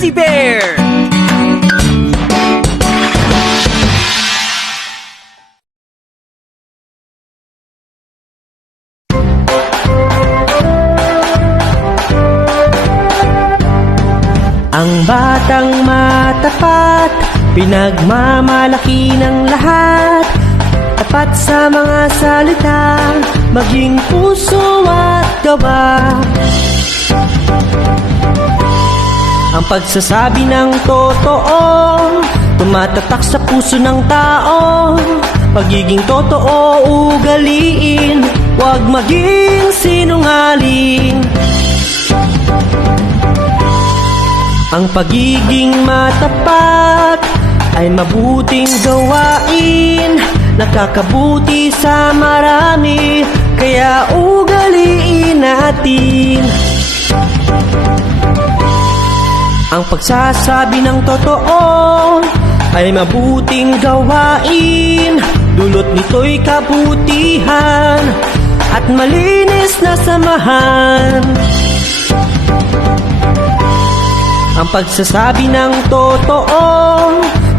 Fuzzy Bear! Ang batang matapat, pinagmamalaki ng lahat. Tapat sa mga salita, maging puso at gawa. Ang pagsasabi ng totoo, tumatatak sa puso ng tao. Pagiging totoo, ugaliin, huwag maging sinungaling. Ang pagiging matapat ay mabuting gawain, nakakabuti sa marami, kaya ugaliin natin. Ang pagsasabi ng totoo ay mabuting gawain, dulot nito'y kabutihan at malinis na samahan. Ang pagsasabi ng totoo,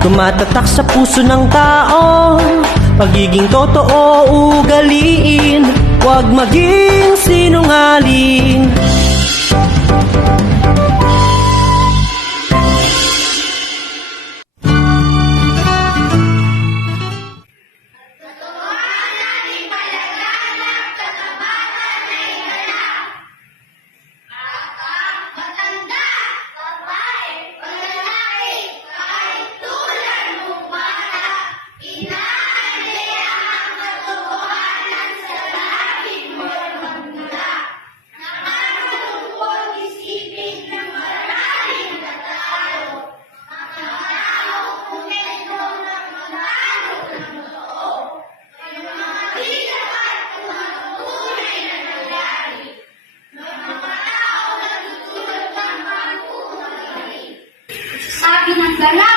tumatatak sa puso ng tao. Pagiging totoo, ugaliin, huwag maging sinungaling. Sabi ng gala,